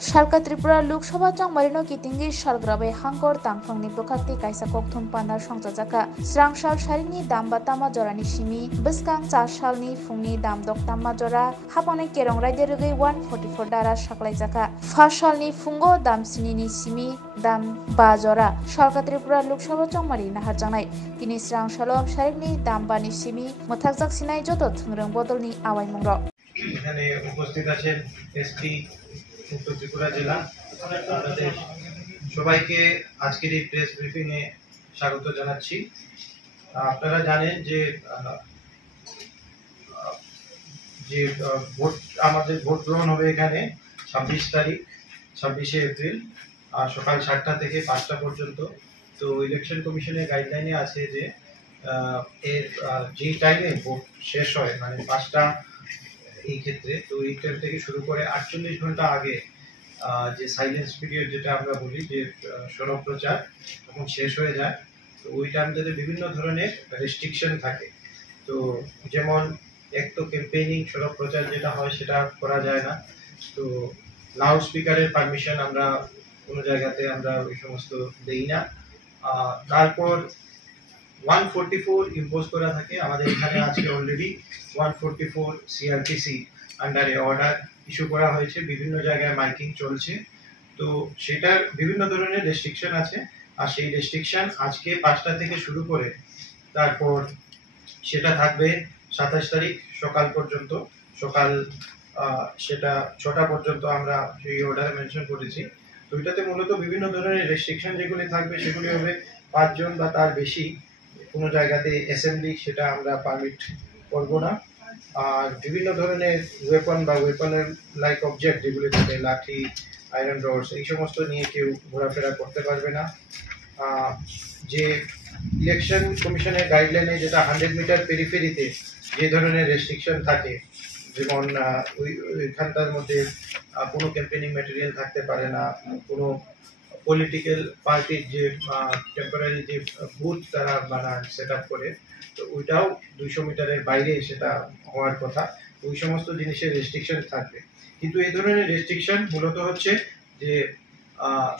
Sarka Tripura Lok Sabha Changmarino Kitingi Shalgrabe Hangkor Tangfangni Bokakti Kaisa Kokthum Pandar Songchajaka Srangshal Sharini Dam Batama Jorani Simi Biskang Chashalni Fungni Dam Dok Tamma Jora Hapone Kerong Raiderugi 144 Dara Shaklaijaka Fashalni Fungo Dam Sinini Simi Dam Bajora Sarka Tripura Lok Sabha Changmari Naharjanai Tini Srangshalo Sharini Dam Bani Simi Mothakjak Sinai Joto Thungrang Bodolni Awai Mungro এখানে উপস্থিত আছেন SP উত্তর ত্রিপুরা জেলা আপনাদের সবাইকে আজকের এই press briefing এ স্বাগত জানাচ্ছি। আপনারা জানেন যে ভোট আমাদের ভোট গ্রহণ হবে এখানে 26 এপ্রিল সকাল 7টা থেকে 5টা পর্যন্ত। তো ইলেকশন কমিশনের গাইডলাইনে আছে যে এর যে টাইমে ভোট শেষ হয় মানে 5টা এই ক্ষেত্রে, তো এই টাইম থেকে শুরু করে 48 ঘন্টা আগে যে সাইলেন্স পিরিয়ড যেটা আমরা বলি যে সড়ক প্রচার তখন শেষ হয়ে যায়। তো ওই টাইমটাতে বিভিন্ন ধরনের রেস্ট্রিকশন থাকে। তো যেমন এক তো ক্যাম্পেইনিং সড়ক প্রচার যেটা হয় সেটা করা যায় না। তো লাউড স্পিকারের পারমিশন আমরা কোনো জায়গাতে আমরা ওই সমস্ত দেই না। তারপর 144 ইম্পোজ করা থাকে আমাদের এখানে। আজকে অলরেডি 144 সিআরপিসি আন্ডারে অর্ডার ইস্যু করা হয়েছে, বিভিন্ন জায়গায় মাইকিং চলছে। তো সেটার বিভিন্ন ধরনের রেস্ট্রিকশন আছে। আর সেই রেস্ট্রিকশন আজকে 5টা থেকে শুরু করে তারপর সেটা থাকবে 27 তারিখ সকাল পর্যন্ত। সকাল সেটা 6টা পর্যন্ত আমরা সেই অর্ডারে মেনশন করেছি। তো এটাতে মূলত বিভিন্ন ধরনের রেস্ট্রিকশন যেগুলি থাকবে সেগুলি হবে 5 জন বা তার বেশি কোনো জায়গাতে অ্যাসেম্বলি সেটা আমরা পারমিট করব না। আর বিভিন্ন ধরনের ওয়েপন বা ওয়েপনের লাইক অবজেক্ট যেগুলি থাকে লাঠি, আয়রন রডস, এই সমস্ত নিয়ে কেউ ঘোরাফেরা করতে পারবে না। যে ইলেকশন কমিশনের গাইডলাইনে যেটা 100 মিটার পেরিফেরিতে যে ধরনের রেস্ট্রিকশন থাকে, যেমন ওইখানটার মধ্যে কোনো ক্যাম্পেইনিং ম্যাটেরিয়াল থাকতে পারে না, কোনো পলিটিক্যাল পার্টির যে টেম্পোরারি যে বুথ তারা বানায় সেট আপ করে, তো ওইটাও 200 মিটারের বাইরে সেটা হওয়ার কথা। ওই সমস্ত জিনিসের রেস্ট্রিকশন থাকবে। কিন্তু এই ধরনের রেস্ট্রিকশন মূলত হচ্ছে যে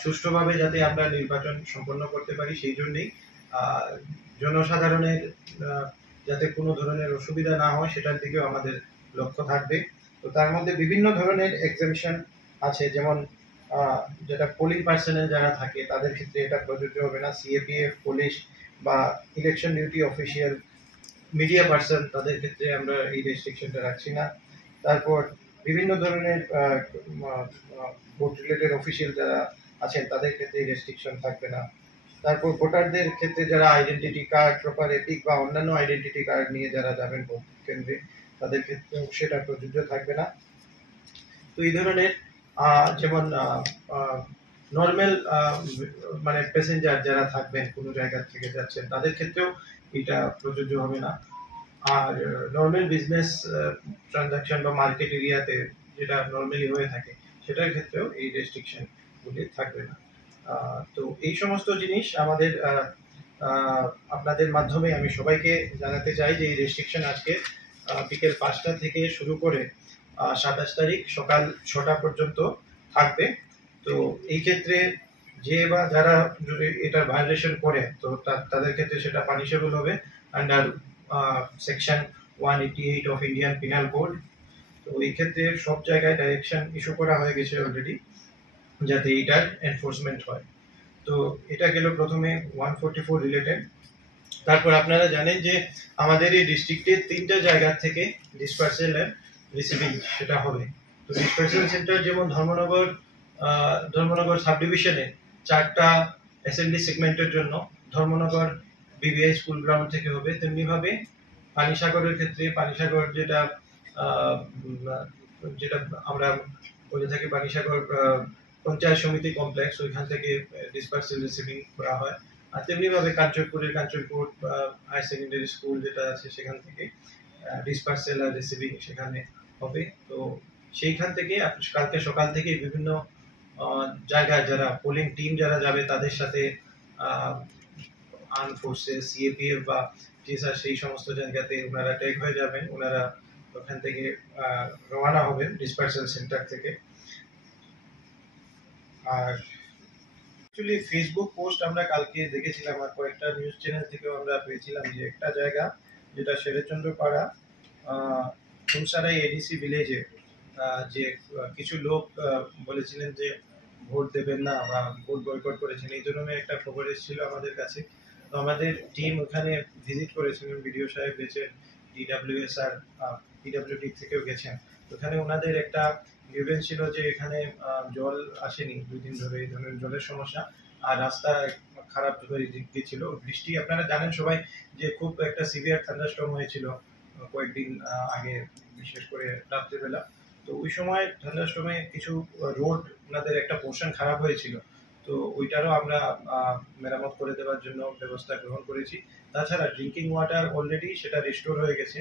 সুষ্ঠুভাবে যাতে আমরা নির্বাচন সম্পন্ন করতে পারি সেই জন্যই, জনসাধারণের যাতে কোনো ধরনের অসুবিধা না হয় সেটার দিকেও আমাদের লক্ষ্য থাকবে। তো তার মধ্যে বিভিন্ন ধরনের এক্সামশন আছে, যেমন যেটা পোলিং পার্সোনেল যারা থাকে তাদের ক্ষেত্রে এটা প্রযোজ্য হবে না। সিএপিএফ, পুলিশ বা election duty official, media person তাদের ক্ষেত্রে আমরা এই রেস্ট্রিকশনটা রাখছি না। তারপর বিভিন্ন ধরনের ভোট রিলেটেড অফিসিয়াল যারা আছেন তাদের ক্ষেত্রে রেস্ট্রিকশন থাকবে না। তারপর ভোটারদের ক্ষেত্রে যারা আইডেন্টিটি কার্ড, প্রপার এপিক বা অন্যান্য আইডেন্টিটি কার্ড নিয়ে যারা যাবেন ভোট কেন্দ্রে তাদের ক্ষেত্রেও সেটা প্রযোজ্য থাকবে না। তো এই ধরনের যেমন নর্মাল মানে প্যাসেঞ্জার যারা থাকবেন কোনো জায়গা থেকে যাচ্ছেন তাদের ক্ষেত্রেও এটা প্রযোজ্য হবে না। আর নর্মাল বিজনেস ট্রানজাকশন বা মার্কেট এরিয়াতে যেটা নর্মালি হয়ে থাকে সেটার ক্ষেত্রেও এই রেস্ট্রিকশন গুলি থাকবে না। তো এই সমস্ত জিনিস আমাদের আপনাদের মাধ্যমে আমি সবাইকে জানাতে চাই যে এই রেস্ট্রিকশন আজকে বিকেল 5টা থেকে শুরু করে 27 তারিখ সকাল 6টা পর্যন্ত থাকবে। তো এই ক্ষেত্রে যে বা যারা এটা ভায়োলেশন করে তো তাদের ক্ষেত্রে সেটা পানিশেবল হবে under section 188 of Indian penal code. তো এই ক্ষেত্রে সব জায়গায় ডাইরেকশন ইস্যু করা হয়ে গেছে অলরেডি যাতে এটার এনফোর্সমেন্ট হয়। তো এটা গেল প্রথমে 144 রিলেটেড। তারপর আপনারা জানেন যে আমাদের এই ডিস্ট্রিক্টের 3টা জায়গা থেকে ডিসপার্সেল এর রিসিভিং সেটা হবে। তো ডিসপার্সেল সেন্টার যেমন ধর্মনগর সাব ডিভিশনে 4টা অ্যাসেম্বলি সেগমেন্টের জন্য ধর্মনগর বিবিআই স্কুল গ্রাউন্ড থেকে হবে, তেমনি ভাবে পানিসাগরের ক্ষেত্রে পানিসাগর যেটা যেটা আমরা বলে থাকি পানিসাগর পঞ্চায়েত সমিতি কমপ্লেক্স, ওইখান থেকে ডিসপার্সেল রিসিভিং করা হয়। আর তেমনি ভাবে কাঞ্চনপুর হায়ার সেকেন্ডারি স্কুল যেটা আছে সেখান থেকে ডিসপার্সেল আর রিসিভিং সেখানে হবে। তো সেইখান থেকে কালকে সকাল থেকে বিভিন্ন জায়গায় যারা পোলিং টিম যারা যাবে তাদের সাথে আর্ম ফোর্সেস, সিএপিএফ বা টিএসআর সেই সমস্ত জায়গাতে ওনারা ট্যাগ হয়ে যাবেন। ওনারা ওখান থেকে রওনা হবেন ডিসপার্সেল সেন্টার থেকে। আর অ্যাকচুয়ালি ফেসবুক পোস্ট আমরা কালকে দেখেছিলাম, আর কয়েকটা নিউজ চ্যানেল থেকেও আমরা পেয়েছিলাম যে একটা জায়গা যেটা শেরেচন্দ্রপাড়া ফুলসারাই এডিসি ভিলেজে যে কিছু লোক বলেছিলেন যে ভোট দেবেন না বা ভোট বয়কট করেছেন, এই ধরনের একটা খবর এসেছিল আমাদের কাছে। তো আমাদের টিম ওখানে ভিজিট করেছিলেন, বিডিও সাহেব গেছেন, ডিডাব্লিউএস আর পিডাব্লিউডি থেকেও গেছেন। ওখানে ওনাদের একটা গ্রিভেন্স ছিল যে এখানে জল আসেনি 2 দিন ধরে, এই ধরনের জলের সমস্যা, আর রাস্তা খারাপ হয়ে গিয়েছিল। বৃষ্টি আপনারা জানেন সবাই যে খুব একটা সিভিয়ার থান্ডারস্টর্ম হয়েছিল কয়েকদিন আগে, বিশেষ করে রাত্রেবেলা। তো ওই সময় থান্ডারস্টর্মে কিছু রোড ওনাদের একটা পোর্শন খারাপ হয়েছিল, তো ওইটারও আমরা মেরামত করে দেওয়ার জন্য ব্যবস্থা গ্রহণ করেছি। তাছাড়া ড্রিঙ্কিং ওয়াটার অলরেডি সেটা রিস্টোর হয়ে গেছে।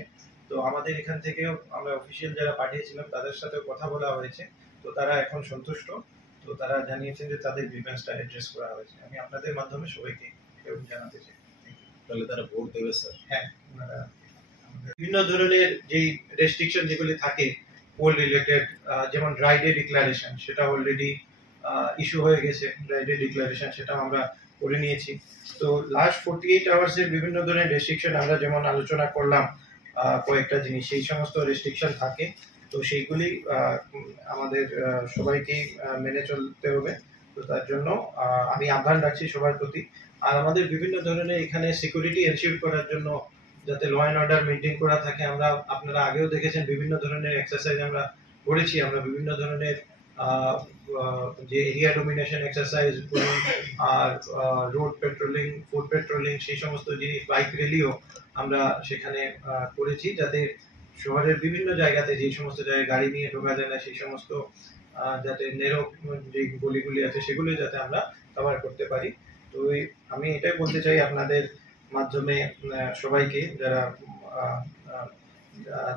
তো আমাদের এখান থেকেও আমরা অফিসিয়াল যারা পাঠিয়েছিলাম তাদের সাথে কথা বলা হয়েছে, তো তারা এখন সন্তুষ্ট। তো তারা জানিয়েছেন যে তাদের গ্রিভেন্সটা অ্যাড্রেস করা হয়েছে। আমি আপনাদের মাধ্যমে সবাইকে জানাতে চাই। তাহলে তারা ভোট দেবে স্যার? হ্যাঁ, ওনারা বিভিন্ন ধরনের যেই রেস্ট্রিকশন যেগুলি থাকে পোল রিলেটেড, যেমন ড্রাই ডে ডিক্লারেশন, সেটা অলরেডি ইস্যু হয়ে গেছে। ড্রাই ডে ডিক্লারেশন সেটা আমরা করে নিয়েছি। তো লাস্ট 48 আওয়ার্সের বিভিন্ন ধরনের রেস্ট্রিকশন আমরা যেমন আলোচনা করলাম, কয়েকটা জিনিস সেই সমস্ত রেস্ট্রিকশন থাকে, তো সেইগুলি আমাদের সবাইকেই মেনে চলতে হবে। তো তার জন্য আমি আহ্বান রাখছি সবার প্রতি। আর আমাদের বিভিন্ন ধরনের এখানে সিকিউরিটি এনশিওর করার জন্য, যাতে ল অ্যান্ড অর্ডার মেনটেন করা থাকে, আমরা আপনারা আগেও দেখেছেন বিভিন্ন ধরনের এক্সারসাইজ আমরা করেছি। আমরা বিভিন্ন ধরনের যে এরিয়া ডোমিনেশন এক্সারসাইজ আর রোড পেট্রোলিং, ফুড পেট্রোলিং, সেই সমস্ত জিনিস, বাইক র্যালিও আমরা সেখানে করেছি, যাতে শহরের বিভিন্ন জায়গাতে যে সমস্ত জায়গায় গাড়ি নিয়ে ঢোকা যায় না, সেই সমস্ত যাতে নেরো যে গলিগুলি আছে সেগুলো যাতে আমরা কভার করতে পারি। তো আমি এটাই বলতে চাই আপনাদের মাধ্যমে সবাইকে, যারা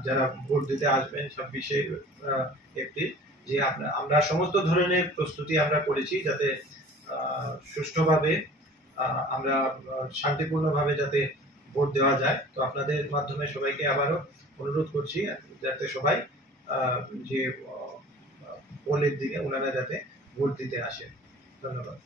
যারা ভোট দিতে আসবেন 26শে এপ্রিল, যে আমরা সমস্ত ধরনের প্রস্তুতি আমরা করেছি যাতে সুষ্ঠুভাবে আমরা শান্তিপূর্ণভাবে যাতে ভোট দেওয়া যায়। তো আপনাদের মাধ্যমে সবাইকে আবারও অনুরোধ করছি যাতে সবাই যে পোলের দিকে ওনারা যাতে ভোট দিতে আসে। ধন্যবাদ।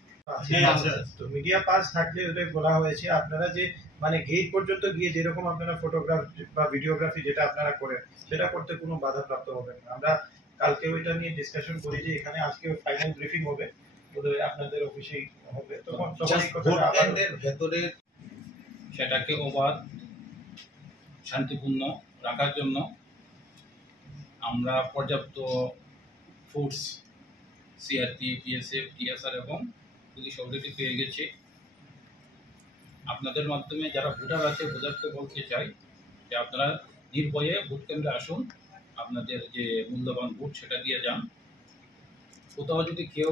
তো মিডিয়া পাস থাকলে ওটাই বলা হয়েছে, আপনারা যে মানে গেট পর্যন্ত গিয়ে যেরকম আপনারা ফটোগ্রাফ বা ভিডিওগ্রাফি যেটা আপনারা করেন সেটা করতে কোনো বাধাপ্রাপ্ত হবে না। আমরা কালকে ওইটা নিয়ে ডিসকাশন করি যে এখানে আজকে ফাইনাল ব্রিফিং হবে, বোধহয় আপনাদের অফিসেই হবে, তখন সবাই ভোটকেন্দ্রের ভেতরে সেটাকে অবাধ শান্তিপূর্ণ রাখার জন্য আমরা পর্যাপ্ত ফোর্স, সিআরপি, বিএসএফ, টিএসআর এবং পুলিশ অলরেডি পেয়ে গেছে। আপনাদের মাধ্যমে যারা ভোটার আছে ভোটারকে বলতে চাই যে আপনারা নির্ভয়ে ভোট কেন্দ্রে আসুন, আপনাদের যে মূল্যবান ভোট সেটা দিয়ে যান। কোথাও যদি কেউ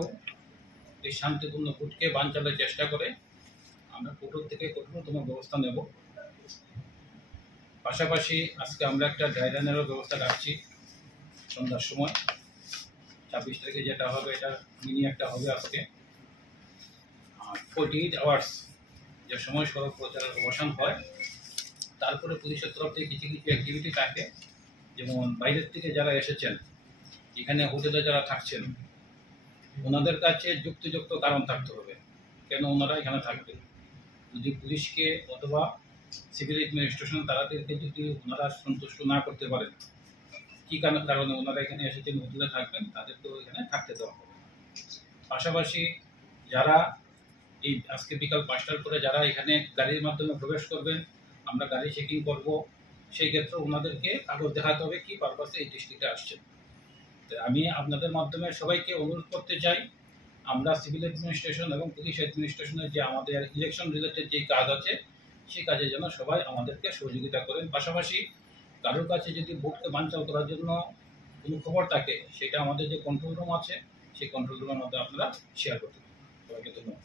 এই শান্তিপূর্ণ ভোটকে বানচালের চেষ্টা করে আমরা কঠোর থেকে কঠোরতম ব্যবস্থা নেব। পাশাপাশি আজকে আমরা একটা ড্রাইরানেরও ব্যবস্থা রাখছি সন্ধ্যার সময়। 26 তারিখে যেটা হবে এটা মিনি একটা হবে আজকে। 48 আওয়ার্স যে সময় সড়ক প্রচারের অবসান হয়, তারপরে পুলিশের তরফ থেকে কিছু কিছু অ্যাক্টিভিটি থাকে, যেমন বাইরের থেকে যারা এসেছেন, এখানে হোটেলে যারা থাকছেন, ওনাদের কাছে যুক্তিযুক্ত কারণ থাকতে হবে কেন ওনারা এখানে থাকবেন। যদি পুলিশকে অথবা সিভিল অ্যাডমিনিস্ট্রেশন তাদেরকে যদি ওনারা সন্তুষ্ট না করতে পারেন কী কারণে ওনারা এখানে এসেছেন হোটেলে থাকবেন, তাদেরকেও এখানে থাকতে দেওয়া হবে। পাশাপাশি যারা এই আজকে বিকাল 5টার পরে যারা এখানে গাড়ির মাধ্যমে প্রবেশ করবেন, আমরা গাড়ি চেকিং করব, সেই ক্ষেত্রে ওনাদেরকে কাগজ দেখাতে হবে কী পারপাসে এই ডিস্ট্রিক্টে আসছেন। আমি আপনাদের মাধ্যমে সবাইকে অনুরোধ করতে চাই, আমরা সিভিল অ্যাডমিনিস্ট্রেশন এবং পুলিশ অ্যাডমিনিস্ট্রেশনের যে আমাদের ইলেকশন রিলেটেড যে কাজ আছে সেই কাজে যেন সবাই আমাদেরকে সহযোগিতা করেন। পাশাপাশি কারোর কাছে যদি ভোটকে বানচাল করার জন্য কোনো খবর থাকে, সেটা আমাদের যে কন্ট্রোল রুম আছে সেই কন্ট্রোল রুমের মধ্যে আপনারা শেয়ার করতে পারেন। সবাইকে ধন্যবাদ।